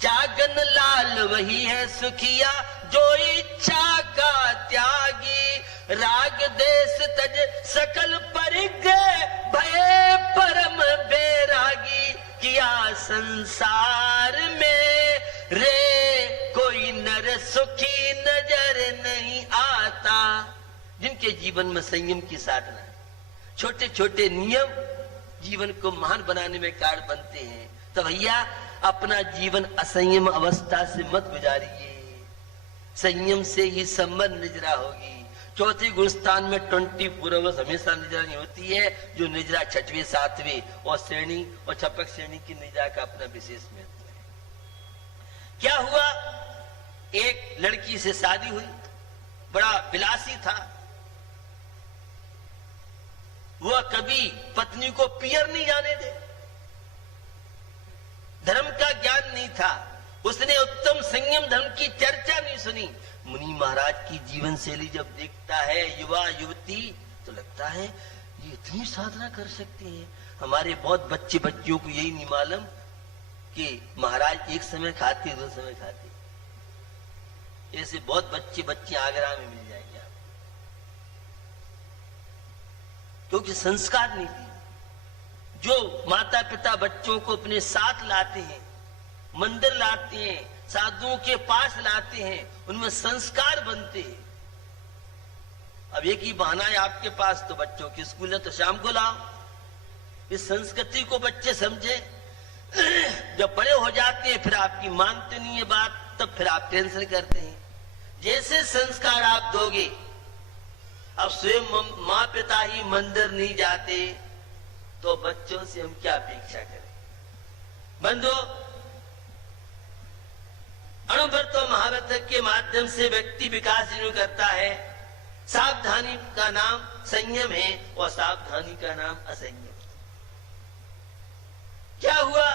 जागन लाल वही है सुखिया, जो इच्छा का त्यागी। राग देश तज सकल परिग्रह, भय परम बैरागी। किया संसार में रे कोई नर सुखी नजर नहीं आता। जिनके जीवन में संयम की साधना है, छोटे छोटे नियम जीवन को महान बनाने में कारण बनते हैं। तो भैया अपना जीवन असंयम अवस्था से मत गुजारिए, संयम से ही संबंध निजरा होगी। चौथी गुणस्थान में 20 पूर्ववश हमेशा निजरा नहीं होती है, जो निजरा 6वीं 7वीं और श्रेणी और छपक श्रेणी की निजरा का अपना विशेष महत्व है। क्या हुआ, एक लड़की से शादी हुई, बड़ा विलासी था। वह कभी पत्नी को पियर नहीं जाने दे, धर्म का ज्ञान नहीं था, उसने उत्तम संयम धर्म की चर्चा नहीं सुनी। मुनि महाराज की जीवन शैली जब देखता है युवा युवती, तो लगता है ये इतनी साधना कर सकते हैं। हमारे बहुत बच्चे बच्चियों को यही नहीं मालूम कि महाराज एक समय खाते दो समय खाते। ऐसे बहुत बच्चे बच्चे आगरा में मिल जाएंगे आप, क्योंकि संस्कार नहीं थी। जो माता पिता बच्चों को अपने साथ लाते हैं, मंदिर लाते हैं, साधुओं के पास लाते हैं, उनमें संस्कार बनते हैं। अब एक ही बहाना है आपके पास, तो बच्चों की स्कूल है तो शाम को लाओ। इस संस्कृति को बच्चे समझे। जब बड़े हो जाते हैं फिर आपकी मानते नहीं है बात, तब फिर आप टेंशन करते हैं। जैसे संस्कार आप दोगे, अब स्वयं माँ पिता ही मंदिर नहीं जाते तो बच्चों से हम क्या अपेक्षा करें। बंधु, अणुव्रत और महाव्रत के माध्यम से व्यक्ति विकास शुरू करता है। सावधानी का नाम संयम है और सावधानी का नाम असंयम। क्या हुआ,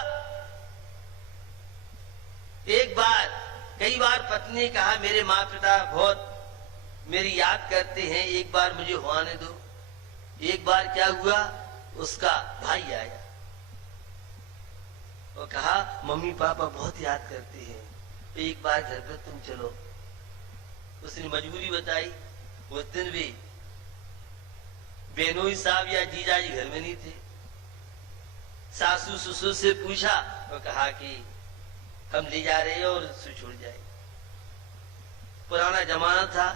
एक बार कई बार पत्नी ने कहा मेरे माँ पिता बहुत मेरी याद करते हैं, एक बार मुझे होने दो। एक बार क्या हुआ, उसका भाई आया और कहा मम्मी पापा बहुत याद करते हैं, एक बार घर पर तुम चलो। उसने मजबूरी बताई। उस दिन भी बेनोई साहब या जीजाजी घर में नहीं थे। सासू ससुर से पूछा तो कहा कि हम ले जा रहे हैं और छूट जाए। पुराना जमाना था,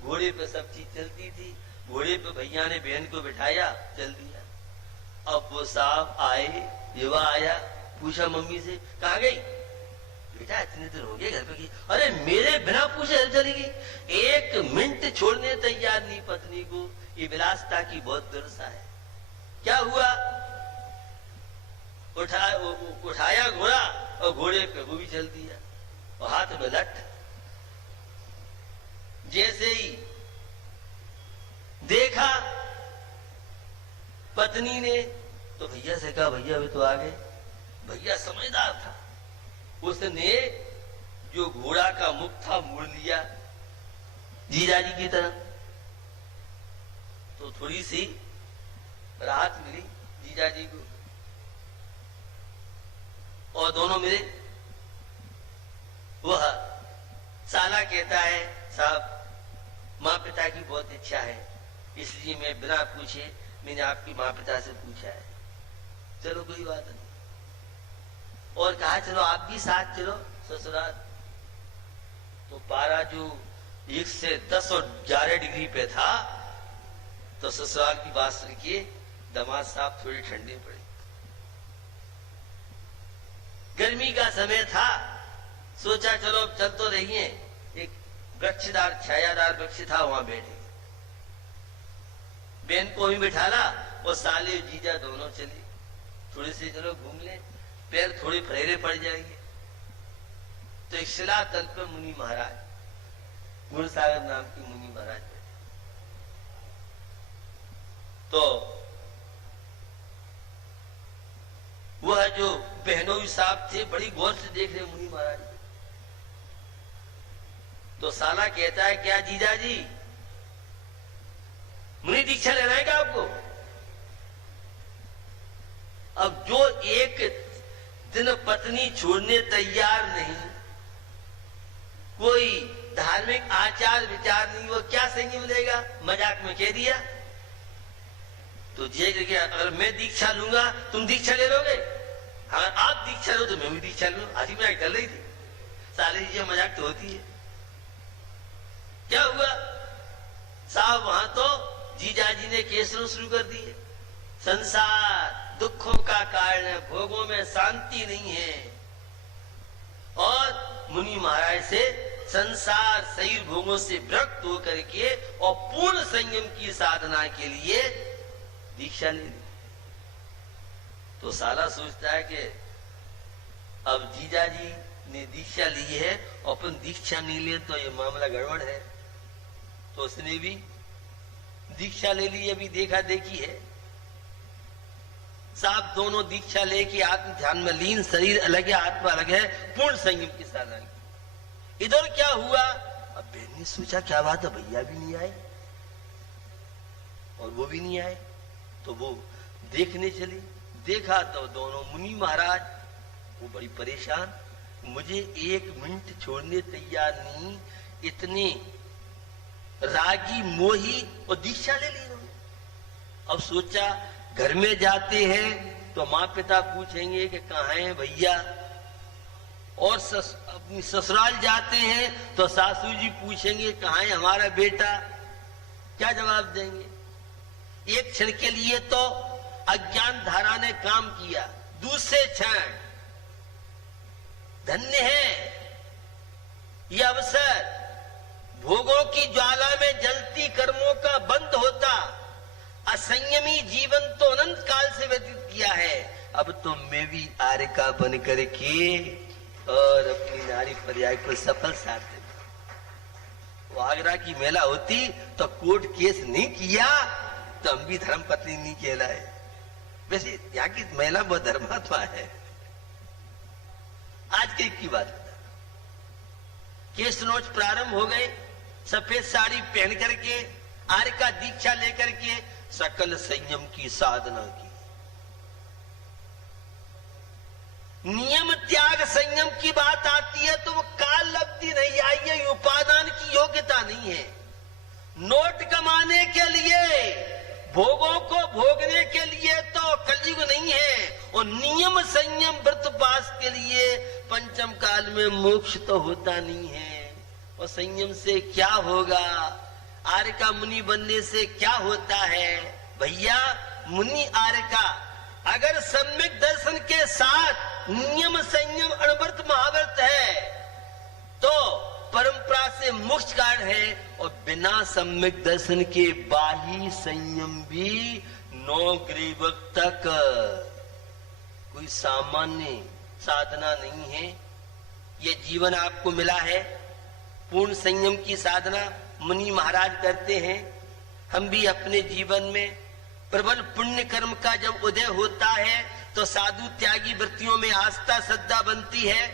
घोड़े पे सब चीज चलती थी। घोड़े पे भैया ने बहन को बिठाया, चल दिया। अब वो साहब आए, युवा आया, पूछा मम्मी से कहाँ गई बेटा, इतने दिन हो गए घर पे की। अरे मेरे बिना पूछे चली गई, एक मिनट छोड़ने तैयार नहीं पत्नी को। ये विलासता की बहुत दुर्दशा है। क्या हुआ, उठाया घोड़ा और घोड़े पे वो भी चल दिया और हाथ में लठ। जैसे ही देखा पत्नी ने तो भैया से कहा भैया वे तो आ गए। भैया समझदार था, उसने जो घोड़ा का मुख था मोड़ लिया जीजाजी की तरफ, तो थोड़ी सी राहत मिली जीजाजी को और दोनों मिले। वह साला कहता है साहब माँ पिता की बहुत इच्छा है, इसलिए मैं बिना पूछे मैंने आपकी माँ पिता से पूछा है, चलो कोई बात नहीं। और कहा चलो आप भी साथ चलो ससुराल। तो पारा जो 1 से 10 और 11 डिग्री पे था, तो ससुराल की बात सुन के दामाद साहब थोड़ी ठंडे पड़े। गर्मी का समय था, सोचा चलो चल तो रही है। एक वृक्षदार छायादार वृक्ष था, वहां बैठे। बहन को भी बिठाला और साले जीजा दोनों चले। थोड़ी सी चलो घूम ले, पैर थोड़े फरेरे पड़ जाएंगे। तो एक शिला तल पर मुनि महाराज, गुणसागर नाम की मुनि महाराज बैठे। तो वह जो बहनोई साहब थे बड़ी गौर से देख रहे मुनि महाराज। तो साला कहता है क्या जीजा जी मुनि दीक्षा लेना है क्या आपको? अब जो एक दिन पत्नी छोड़ने तैयार नहीं, कोई धार्मिक आचार विचार नहीं, वो क्या संयम लेगा? मजाक में कह दिया तो जे क्या, अगर मैं दीक्षा लूंगा तुम दीक्षा ले लोगे? अगर आप दीक्षा लो तो मैं भी दीक्षा लूं। आज मैं कर रही थी, साले जी मजाक तो होती है। क्या हुआ साहब, वहां तो जीजाजी ने केस शुरू कर दिए। संसार दुखों का कारण है, भोगों में शांति नहीं है। और मुनि महाराज से संसार शरीर भोगों से विरक्त होकर के और पूर्ण संयम की साधना के लिए दीक्षा ले ली। तो साला सोचता है कि अब जीजाजी ने दीक्षा ली है और अपन दीक्षा नहीं ले तो ये मामला गड़बड़ है। तो उसने भी दीक्षा ले ली। अभी देखा देखी है साहब, दोनों दीक्षा लेके आत्म ध्यान में लीन, शरीर अलग है आत्मा अलग है, पूर्ण संयम की साधना की। इधर क्या हुआ, अब बहन ने सोचा क्या बात है भैया भी नहीं आए और वो भी नहीं आए। तो वो देखने चली, देखा तो दोनों मुनि महाराज वो बड़ी परेशान, मुझे 1 मिनट छोड़ने तैयार नहीं, इतने रागी मोही और दीक्षा ले ली। अब सोचा घर में जाते हैं तो माँ पिता पूछेंगे कि कहाँ है भैया, और अपनी ससुराल जाते हैं तो सासू जी पूछेंगे कहाँ है हमारा बेटा। क्या जवाब देंगे? एक क्षण के लिए तो अज्ञान धारा ने काम किया, दूसरे क्षण धन्य है यह अवसर, भोगों की ज्वाला में जलती कर्मों का बंद होता, असंयमी जीवन तो अनंत काल से व्यतीत किया है। अब तो मैं भी आर्य का बन करके और अपनी नारी पर्याय को सफल साधे। वो आगरा की मेला होती तो कोर्ट केस नहीं किया तो हम भी धर्म पत्नी नहीं कहलाए। वैसे यहाँ की महिला बहुत धर्मात्मा है। आज की बात बता, केस नोच प्रारंभ हो गए, सफेद साड़ी पहन करके आर्य का दीक्षा लेकर के सकल संयम की साधना की। नियम त्याग संयम की बात आती है तो वो काल लगती नहीं आई है, उपादान की योग्यता नहीं है। नोट कमाने के लिए, भोगों को भोगने के लिए तो कलयुग नहीं है, और नियम संयम व्रतपास के लिए पंचम काल में मोक्ष तो होता नहीं है। और संयम से क्या होगा? आर्य का मुनि बनने से क्या होता है? भैया मुनि आर्य का अगर सम्यक दर्शन के साथ नियम संयम अणव्रत महाव्रत है तो परंपरा से मोक्ष कारण है, और बिना सम्यक दर्शन के बाही संयम भी 9 ग्रीवक तक कोई सामान्य साधना नहीं है। यह जीवन आपको मिला है, पूर्ण संयम की साधना मुनि महाराज करते हैं। हम भी अपने जीवन में प्रबल पुण्य कर्म का जब उदय होता है तो साधु त्यागी वृत्तियों में आस्था श्रद्धा बनती है।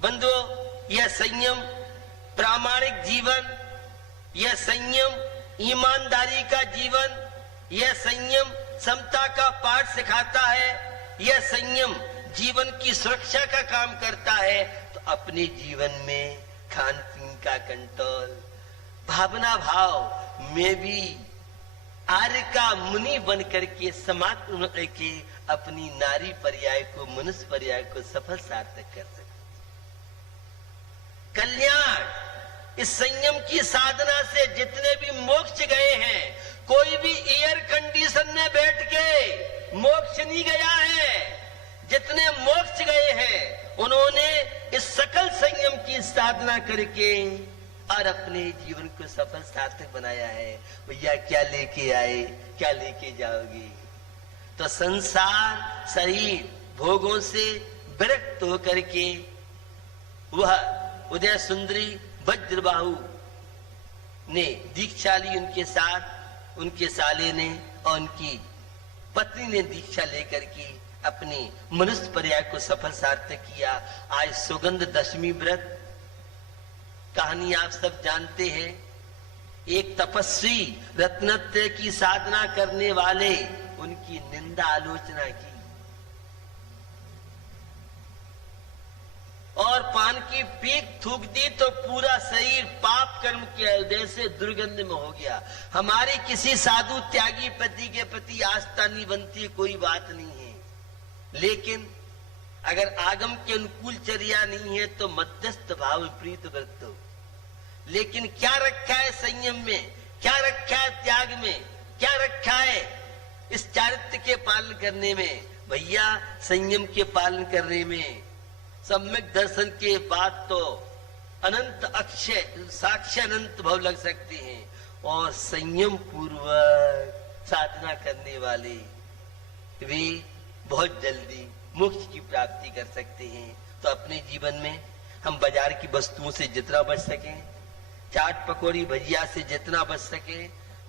बंधुओं, यह संयम प्रामाणिक जीवन, यह संयम ईमानदारी का जीवन, यह संयम समता का पाठ सिखाता है, यह संयम जीवन की सुरक्षा का काम करता है। तो अपने जीवन में खान पीन का कंट्रोल, भावना भाव में भी आर्य का मुनि बन करके समाप्त करके अपनी नारी पर्याय को, मनुष्य पर्याय को सफल सार्थक कर सकते। कल्याण इस संयम की साधना से जितने भी मोक्ष गए हैं, कोई भी एयर कंडीशन में बैठ के मोक्ष नहीं गया है। जितने मोक्ष गए हैं उन्होंने इस सकल संयम की साधना करके और अपने जीवन को सफल सार्थक बनाया है। भैया क्या लेके आए, क्या लेके जाओगे? तो संसार शरीर भोगों से विरक्त होकर के वह उदय सुंदरी वज्रबाहु ने दीक्षा ली, उनके साथ उनके साले ने और उनकी पत्नी ने दीक्षा लेकर के अपने मनुष्य पर्याय को सफल सार्थक किया। आज सुगंध दशमी व्रत कहानी आप सब जानते हैं। एक तपस्वी रत्नत्रय की साधना करने वाले उनकी निंदा आलोचना की और पान की पीक थूक दी तो पूरा शरीर पाप कर्म के उदय से दुर्गंध में हो गया। हमारी किसी साधु त्यागी पति के प्रति आस्था नहीं बनती, कोई बात नहीं है, लेकिन अगर आगम के अनुकूल चर्या नहीं है तो मध्यस्थ भाव विपरीत व्रत हो। लेकिन क्या रखा है संयम में, क्या रखा है त्याग में, क्या रखा है इस चारित्र के पालन करने में? भैया संयम के पालन करने में सम्यक दर्शन के बाद तो अनंत अक्षय साक्ष्य अनंत भव लग सकते हैं, और संयम पूर्वक साधना करने वाले वे बहुत जल्दी मोक्ष की प्राप्ति कर सकते हैं। तो अपने जीवन में हम बाजार की वस्तुओं से जितना बच सके, चाट पकौड़ी भजिया से जितना बच सके,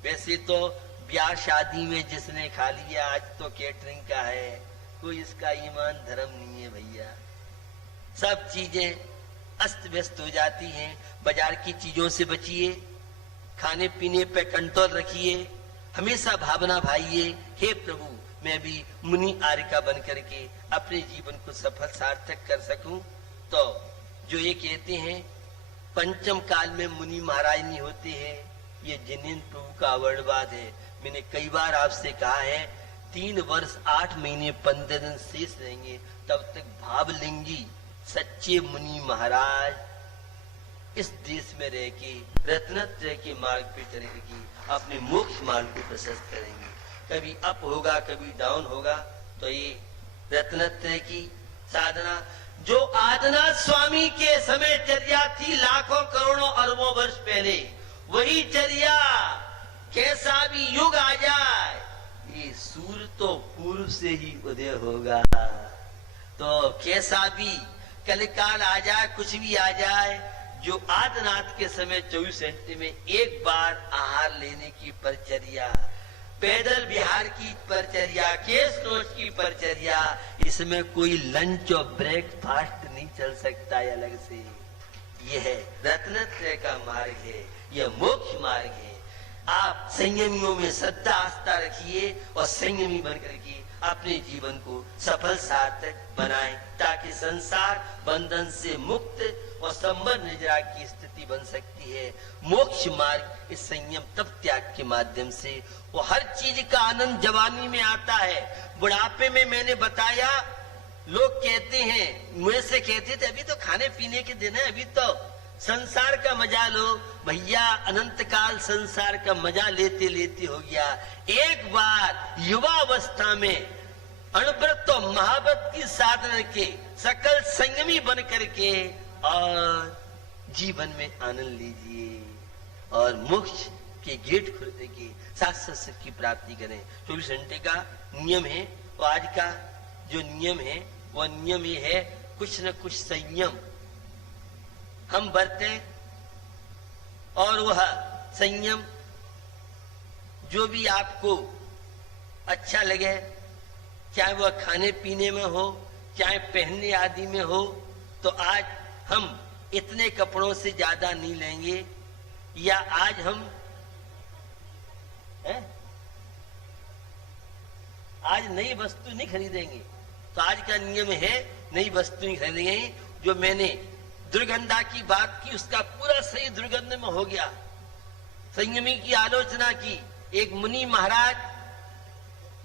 वैसे तो ब्याह शादी में जिसने खा लिया आज तो कैटरिंग का है, कोई इसका ईमान धर्म नहीं है। भैया सब चीजें अस्त व्यस्त हो जाती हैं। बाजार की चीजों से बचिए, खाने पीने पे कंट्रोल रखिए, हमेशा भावना भाइये, हे प्रभु मैं भी मुनि आर्य का बन करके अपने जीवन को सफल सार्थक कर सकूं। तो जो ये कहते हैं पंचम काल में मुनि महाराज नहीं होते हैं, ये जिनेन्द्र प्रभु का वर्णवाद है। मैंने कई बार आपसे कहा है 3 वर्ष 8 महीने 15 दिन शेष रहेंगे, तब तक भावलिंगी सच्चे मुनि महाराज इस देश में रह के रत्नत्रय के मार्ग पे चल के अपने मोक्ष मार्ग को प्रशस्त करेंगे। कभी अप होगा, कभी डाउन होगा, तो ये रत्नत्रय की साधना जो आदिनाथ स्वामी के समय चर्या थी लाखों करोड़ों अरबों वर्ष पहले, वही चर्या कैसा भी युग आ जाए, ये सूर्य तो पूर्व से ही उदय होगा। तो कैसा भी कलिकाल आ जाए, कुछ भी आ जाए, जो आदिनाथ के समय 24 घंटे में एक बार आहार लेने की परिचर्या, पैदल विहार की परिचर्या, केश नोच की परिचर्या, इसमें कोई लंच और ब्रेकफास्ट नहीं चल सकता है अलग से। यह रत्नत्रय का मार्ग है, यह मोक्ष मार्ग है। आप संयमियों में श्रद्धा आस्था रखिए और संयमी बनकर के अपने जीवन को सफल सार्थक बनाएं, ताकि संसार बंधन से मुक्त और संबर निजरा की स्थिति बन सकती है। मोक्ष मार्ग इस संयम तप त्याग के माध्यम से, वो हर चीज का आनंद जवानी में आता है। बुढ़ापे में मैंने बताया, लोग कहते हैं, मुझे से कहते थे अभी तो खाने पीने के दिन है, अभी तो संसार का मजा लो। भैया अनंत काल संसार का मजा लेते लेते हो गया। एक बार युवा अवस्था में अणुव्रत और महाव्रत की साधना के सकल संयमी बन करके और जीवन में आनंद लीजिए और मोक्ष के गेट खुलने के साथ सुख की प्राप्ति करें। 24 घंटे का नियम है, तो आज का जो नियम है वह नियम ये है, कुछ न कुछ संयम हम बरतें और वह संयम जो भी आपको अच्छा लगे, चाहे वह खाने पीने में हो, चाहे पहनने आदि में हो, तो आज हम इतने कपड़ों से ज्यादा नहीं लेंगे, या आज हम आज नई वस्तु नहीं खरीदेंगे। तो आज का नियम है नई वस्तु नहीं खरीदेंगे। जो मैंने दुर्गंधा की बात की, उसका पूरा सही दुर्गंध में हो गया। संयमी की आलोचना की, एक मुनि महाराज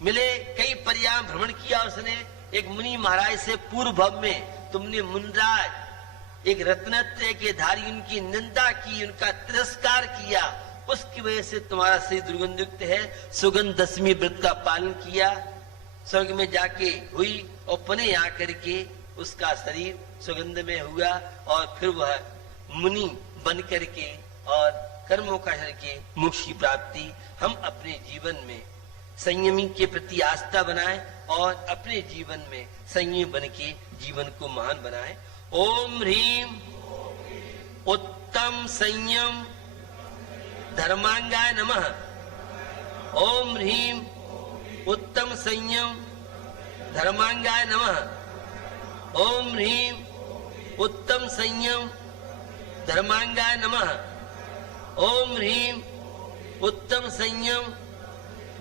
मिले, कई पर्याय भ्रमण किया उसने। एक मुनि महाराज से पूर्व भव में तुमने मुनराज एक रत्नत्रय के धारी उनकी निंदा की, उनका तिरस्कार किया, उसकी वजह से तुम्हारा शरीर दुर्गंधयुक्त है। सुगंध दशमी व्रत का पालन किया, स्वर्ग में जाके हुई और पुनः आकर के उसका शरीर सुगंध में हुआ और फिर वह मुनि बन करके और कर्मों का करके मोक्ष की प्राप्ति। हम अपने जीवन में संयमी के प्रति आस्था बनाएं और अपने जीवन में संयमी बन के जीवन को महान बनाएं। ओम ह्रीम उत्तम संयम धर्मांगाय नमः। ओम ह्रीम उत्तम संयम धर्मांगाय नमः। ओम ह्रीम उत्तम संयम धर्मांगाय नमः। ओम ह्रीम उत्तम संयम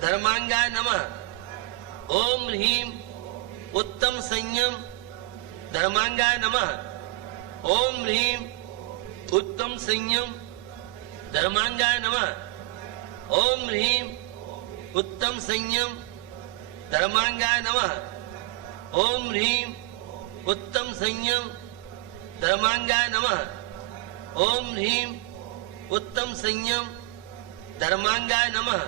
धर्मांगाय नमः। ओम ह्रीम उत्तम संयम धर्मांगाय नमः। ओम ह्रीम उत्तम संयम धर्मांगाय नमः। ओम ह्रीम उत्तम संयम धर्मांगाय नमः। ओम ह्रीम उत्तम संयम धर्मांगाय नमः। ओम ह्रीम उत्तम संयम धर्मांगाय नमः।